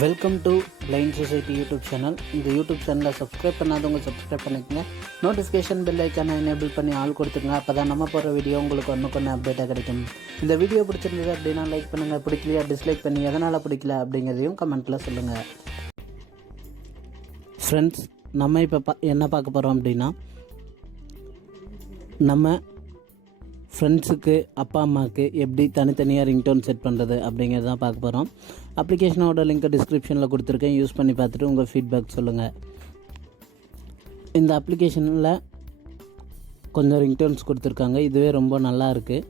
Welcome to blind society YouTube channel. இந்த யூடியூப் சேனலை சப்ஸ்கிரைப் பண்ணாதவங்க சப்ஸ்கிரைப் பண்ணிக்கங்க. நோட்டிஃபிகேஷன் பெல் ஐக்கானை எனேபிள் பண்ணி ஆல் கொடுத்துங்க. அப்போ தான் நம்ம போகிற வீடியோ உங்களுக்கு ஒன்று அப்டேட்டாக கிடைக்கும். இந்த வீடியோ பிடிச்சிருந்தது அப்படின்னா லைக் பண்ணுங்கள், பிடிக்கலையா டிஸ்லைக் பண்ணி எதனால் பிடிக்கல அப்படிங்கிறதையும் கமெண்ட்டில் சொல்லுங்கள். ஃப்ரெண்ட்ஸ், நம்ம இப்போ என்ன பார்க்க போகிறோம் அப்படின்னா, நம்ம ஃப்ரெண்ட்ஸுக்கு அப்பா அம்மாவுக்கு எப்படி தனித்தனியாக ரிங்டோன் செட் பண்ணுறது அப்படிங்கிறது தான் பார்க்க போகிறோம். அப்ளிகேஷனோட லிங்க்கை டிஸ்கிரிப்ஷனில் கொடுத்துருக்கேன். யூஸ் பண்ணி பார்த்துட்டு உங்கள் ஃபீட்பேக் சொல்லுங்கள். இந்த அப்ளிகேஷனில் கொஞ்சம் ரிங்டோன்ஸ் கொடுத்துருக்காங்க. இதுவே ரொம்ப நல்லா இருக்குது.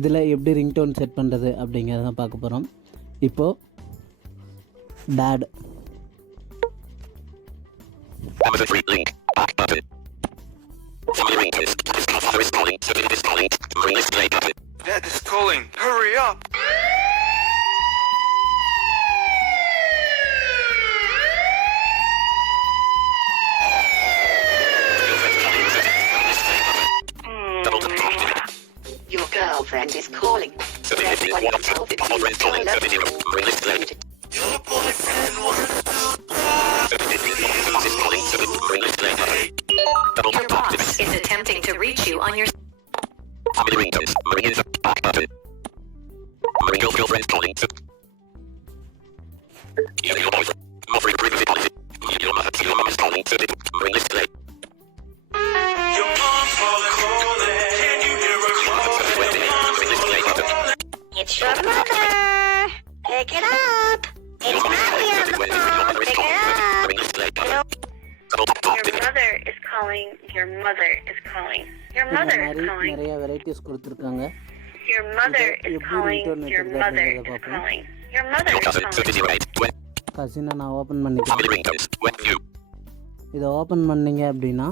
இதில் எப்படி ரிங்டோன் செட் பண்ணுறது அப்படிங்கிறத தான் பார்க்க போகிறோம். இப்போது date Dad is calling. Hurry up. Your girlfriend is calling. Your boyfriend wants Your boss is attempting to reach you on your Your mom's calling. Can you hear her calling? It's your mother. Pick it up. It's Maddie on the phone. Pick it up. Your mother is calling. Your mother is calling. Your mother is calling. நிறைய வெரைட்டிஸ் கொடுத்துருக்காங்க. Your mother is calling. Your mother is calling. Your mother is calling. கசினை நான் ஓப்பன் பண்ணிக்கிறேன். இதை ஓப்பன் பண்ணீங்க அப்படின்னா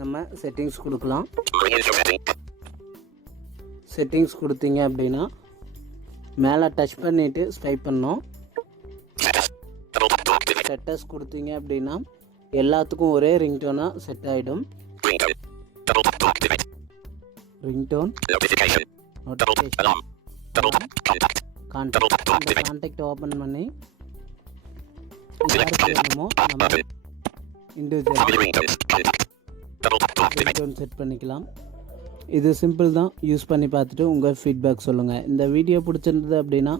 நம்ம செட்டிங்ஸ் கொடுக்கலாம். செட்டிங்ஸ் கொடுத்தீங்க அப்படின்னா மேலே டச் பண்ணிவிட்டு ஸ்வைப் பண்ணோம். செட்டஸ் கொடுத்தீங்க அப்படின்னா எல்லாத்துக்கும் ஒரே ரிங்டோனாக செட் ஆகிடும். ரிங்டோன், நோட்டிஃபிகேஷன், கான்டாக்ட் ஓப்பன் பண்ணி யாருக்கு வேணுமோ நம்ம இண்டிவிஜுவல் ரிங்டோன் செட் பண்ணிக்கலாம். இது சிம்பிள் தான். யூஸ் பண்ணி பார்த்துட்டு உங்கள் ஃபீட்பேக் சொல்லுங்கள். இந்த வீடியோ பிடிச்சிருந்தது அப்படின்னா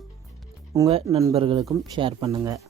உங்கள் நண்பர்களுக்கும் ஷேர் பண்ணுங்கள்.